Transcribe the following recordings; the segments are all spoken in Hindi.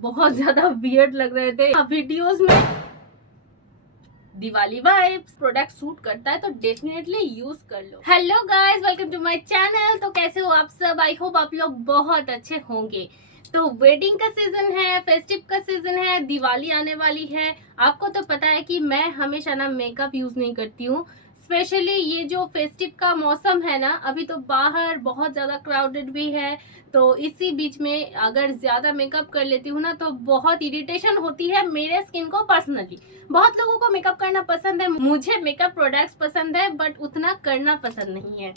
बहुत ज्यादा वियर्ड लग रहे थे वीडियोस में। दिवाली वाइब्स प्रोडक्ट सूट करता है तो डेफिनेटली यूज कर लो। Hello guys, welcome to my channel. तो कैसे हो आप सब? आई होप आप लोग बहुत अच्छे होंगे। तो वेडिंग का सीजन है, फेस्टिव का सीजन है, दिवाली आने वाली है। आपको तो पता है कि मैं हमेशा ना मेकअप यूज नहीं करती हूँ। स्पेशली ये जो फेस्टिव का मौसम है ना, अभी तो बाहर बहुत ज्यादा क्राउडेड भी है, तो इसी बीच में अगर ज्यादा मेकअप कर लेती हूँ ना तो बहुत इरिटेशन होती है मेरे स्किन को पर्सनली। बहुत लोगों को मेकअप करना पसंद है, मुझे मेकअप प्रोडक्ट्स पसंद है, बट उतना करना पसंद नहीं है।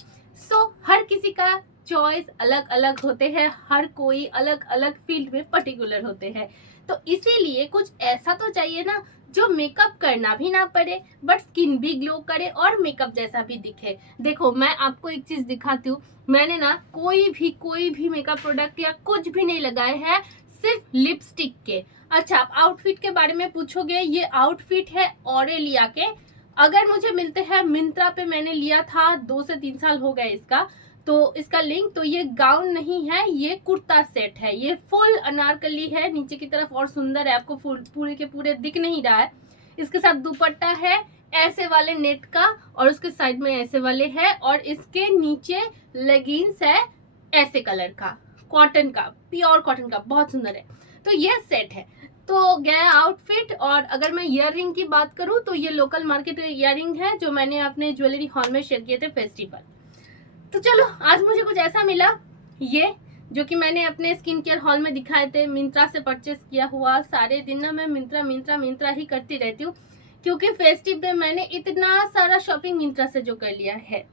हर किसी का चॉइस अलग अलग होते हैं, हर कोई अलग अलग फील्ड में पर्टिकुलर होते हैं। तो इसीलिए कुछ ऐसा तो चाहिए ना जो मेकअप करना भी ना पड़े बट स्किन भी ग्लो करे और मेकअप जैसा भी दिखे। देखो, मैं आपको एक चीज दिखाती हूँ। मैंने ना कोई भी मेकअप प्रोडक्ट या कुछ भी नहीं लगाए हैं, सिर्फ लिपस्टिक के। अच्छा, आप आउटफिट के बारे में पूछोगे, ये आउटफिट है ऑरेलिया के। अगर मुझे मिलते हैं मिंत्रा पे, मैंने लिया था 2 से 3 साल हो गए इसका, तो इसका लिंक। तो ये गाउन नहीं है, ये कुर्ता सेट है। ये फुल अनारकली है नीचे की तरफ और सुंदर है, आपको पूरे के पूरे दिख नहीं रहा है। इसके साथ दुपट्टा है ऐसे वाले नेट का और उसके साइड में ऐसे वाले है, और इसके नीचे लेगिंग्स है ऐसे कलर का, कॉटन का, प्योर कॉटन का, बहुत सुंदर है। तो ये सेट है, तो गया आउटफिट। और अगर मैं ईयर रिंग की बात करूं तो ये लोकल मार्केट ईयर रिंग है जो मैंने अपने ज्वेलरी हॉल में शेयर किए थे फेस्टिवल। तो चलो, आज मुझे कुछ ऐसा मिला, ये जो कि मैंने अपने स्किन केयर हॉल में दिखाए थे, मिंत्रा से परचेस किया हुआ। सारे दिन ना मैं मिंत्रा ही करती रहती हूँ, क्योंकि फेस्टिव में मैंने इतना सारा शॉपिंग मिंत्रा से जो कर लिया है।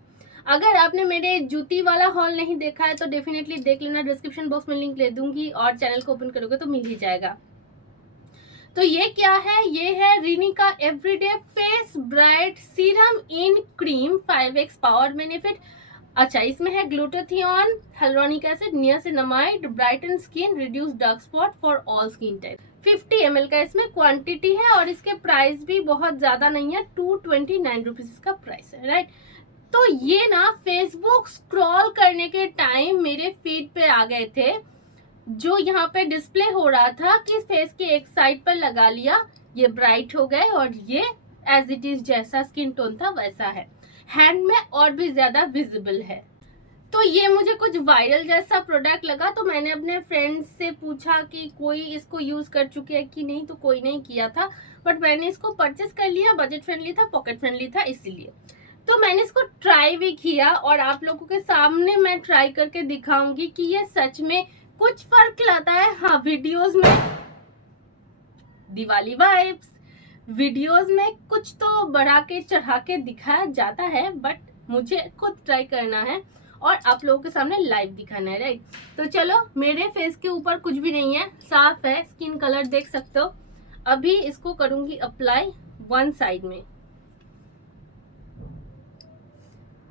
अगर आपने मेरे जूती वाला हॉल नहीं देखा है तो डेफिनेटली देख लेना, डिस्क्रिप्शन बॉक्स में लिंक दे दूंगी और चैनल को ओपन करोगे तो मिल ही जाएगा। तो ये क्या है? ये है रिनी का everyday face bright serum in cream 5x power benefit. अच्छा, इसमें है glutathione, hyaluronic acid, niacinamide, brighten skin, reduce dark spot for all skin type. 50 ml का इसमें क्वांटिटी है और इसके प्राइस भी बहुत ज्यादा नहीं है, 229 रुपीज इसका प्राइस है, राइट। तो ये ना फेसबुक स्क्रॉल करने के टाइम मेरे फीड पे आ गए थे, जो यहाँ पे डिस्प्ले हो रहा था कि फेस के एक साइड पर लगा लिया, ये ब्राइट हो गए और ये एज इट इज जैसा स्किन टोन था वैसा है, हैंड में और भी ज्यादा विजिबल है। तो ये मुझे कुछ वायरल जैसा प्रोडक्ट लगा, तो मैंने अपने फ्रेंड्स से पूछा कि कोई इसको यूज कर चुके हैं कि नहीं, तो कोई नहीं किया था, बट मैंने इसको परचेस कर लिया। बजट फ्रेंडली था, पॉकेट फ्रेंडली था, इसीलिए तो मैंने इसको ट्राई भी किया और आप लोगों के सामने मैं ट्राई करके दिखाऊंगी कि ये सच में कुछ फर्क लाता है। हाँ, वीडियोस में दिवाली वाइब्स, वीडियोस में कुछ तो बढ़ा के चढ़ा के दिखाया जाता है, बट मुझे खुद ट्राई करना है और आप लोगों के सामने लाइव दिखाना है, राइट। तो चलो, मेरे फेस के ऊपर कुछ भी नहीं है, साफ है, स्किन कलर देख सकते हो। अभी इसको करूंगी अप्लाई वन साइड में।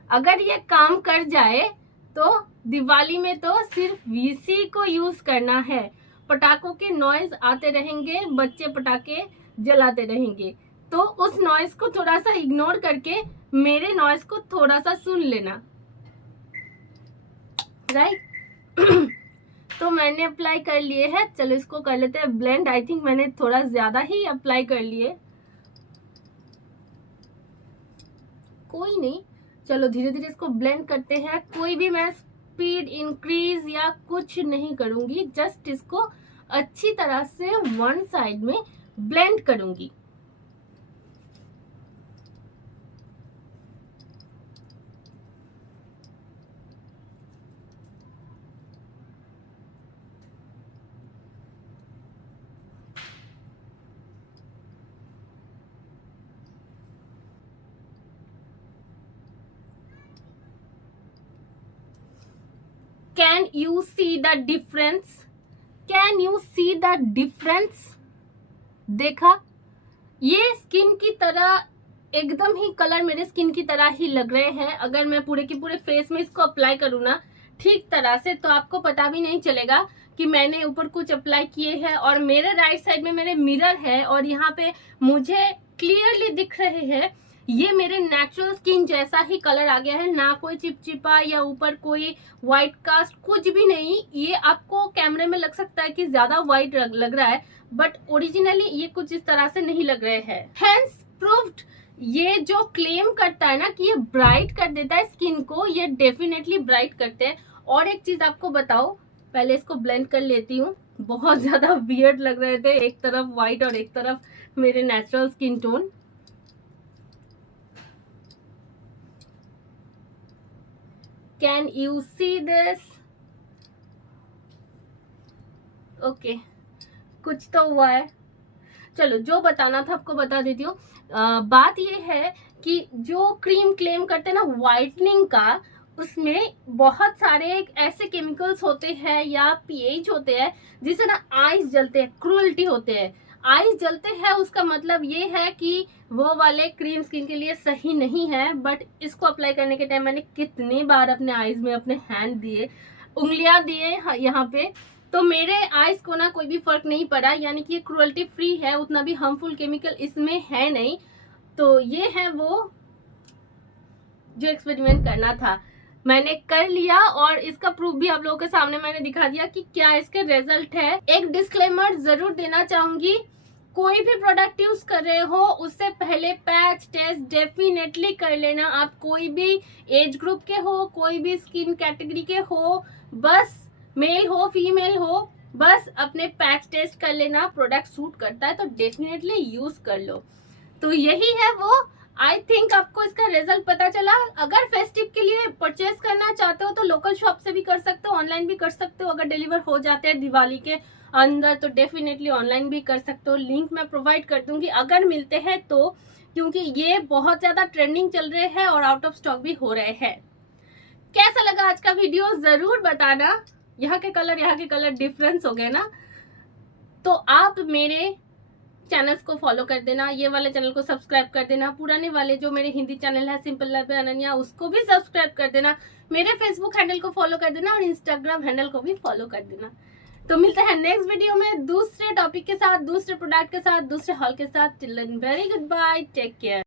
अगर ये काम कर जाए तो दिवाली में तो सिर्फ वीसी को यूज करना है। पटाखों के नॉइज आते रहेंगे, बच्चे पटाखे जलाते रहेंगे, तो उस नॉइज को थोड़ा सा इग्नोर करके मेरे नॉइज को थोड़ा सा सुन लेना, राइट। तो मैंने अप्लाई कर लिए है, चलो इसको कर लेते हैं ब्लेंड। आई थिंक मैंने थोड़ा ज्यादा ही अप्लाई कर लिए, कोई नहीं, चलो धीरे धीरे इसको ब्लेंड करते हैं। कोई भी मैं स्पीड इंक्रीज या कुछ नहीं करूंगी, जस्ट इसको अच्छी तरह से वन साइड में ब्लेंड करूंगी। Can you see the difference? Can you see the difference? देखा, ये स्किन की तरह एकदम ही कलर मेरे स्किन की तरह ही लग रहे हैं। अगर मैं पूरे के पूरे फेस में इसको अप्लाई करूँ ना ठीक तरह से, तो आपको पता भी नहीं चलेगा कि मैंने ऊपर कुछ अप्लाई किए हैं। और मेरे राइट साइड में मेरे मिरर है और यहाँ पे मुझे क्लियरली दिख रहे हैं ये मेरे नेचुरल स्किन जैसा ही कलर आ गया है, ना कोई चिपचिपा या ऊपर कोई व्हाइट कास्ट, कुछ भी नहीं। ये आपको कैमरे में लग सकता है कि ज्यादा व्हाइट लग रहा है, बट ओरिजिनली ये कुछ इस तरह से नहीं लग रहे हैं। हैंस प्रूव्ड, ये जो क्लेम करता है ना कि ये ब्राइट कर देता है स्किन को, ये डेफिनेटली ब्राइट करते हैं। और एक चीज आपको बताओ, पहले इसको ब्लेंड कर लेती हूँ। बहुत ज्यादा वियर्ड लग रहे थे, एक तरफ व्हाइट और एक तरफ मेरे natural skin tone. Can you see this? Okay, कुछ तो हुआ है। चलो, जो बताना था आपको बता देती हूँ। बात ये है कि जो क्रीम क्लेम करते हैं ना व्हाइटनिंग का, उसमें बहुत सारे ऐसे केमिकल्स होते हैं या पीएच होते हैं जिससे ना आईज जलते हैं, क्रूअल्टी होते हैं। आईज जलते हैं उसका मतलब ये है कि वो वाले क्रीम स्किन के लिए सही नहीं है। बट इसको अप्लाई करने के टाइम मैंने कितनी बार अपने आईज में अपने हैंड दिए, उंगलियां दिए यहाँ पे, तो मेरे आईज को ना कोई भी फर्क नहीं पड़ा। यानी कि ये क्रुअल्टी फ्री है, उतना भी हार्मफुल केमिकल इसमें है नहीं। तो ये है वो जो एक्सपेरिमेंट करना था, मैंने कर लिया और इसका प्रूफ भी आप लोगों के सामने मैंने दिखा दिया कि क्या इसके रिजल्ट है। एक डिस्क्लेमर जरूर देना चाहूंगी, कोई भी प्रोडक्ट यूज कर रहे हो उससे पहले पैच टेस्ट डेफिनेटली कर लेना। आप कोई भी एज ग्रुप के हो, कोई भी स्किन कैटेगरी के हो, बस मेल हो फीमेल हो, बस अपने पैच टेस्ट कर लेना। प्रोडक्ट सूट करता है तो डेफिनेटली यूज कर लो। तो यही है वो। आई थिंक आपको इसका रिजल्ट पता चला। अगर फेस्टिव के लिए परचेस करना चाहते हो तो लोकल शॉप से भी कर सकते हो, ऑनलाइन भी कर सकते हो। अगर डिलीवर हो जाते हैं दिवाली के अंदर तो डेफिनेटली ऑनलाइन भी कर सकते हो। लिंक मैं प्रोवाइड कर दूंगी अगर मिलते हैं तो, क्योंकि ये बहुत ज्यादा ट्रेंडिंग चल रहे हैं और आउट ऑफ स्टॉक भी हो रहे हैं। कैसा लगा आज का वीडियो जरूर बताना। यहाँ के कलर डिफरेंस हो गए ना। तो आप मेरे चैनल्स को फॉलो कर देना, ये वाले चैनल को सब्सक्राइब कर देना, पुराने वाले जो मेरे हिंदी चैनल है सिंपल लाइफ बाय अनन्या उसको भी सब्सक्राइब कर देना, मेरे फेसबुक हैंडल को फॉलो कर देना और इंस्टाग्राम हैंडल को भी फॉलो कर देना। तो मिलते हैं नेक्स्ट वीडियो में दूसरे टॉपिक के साथ, दूसरे प्रोडक्ट के साथ, दूसरे हॉल के साथ। Till then very good bye, take care.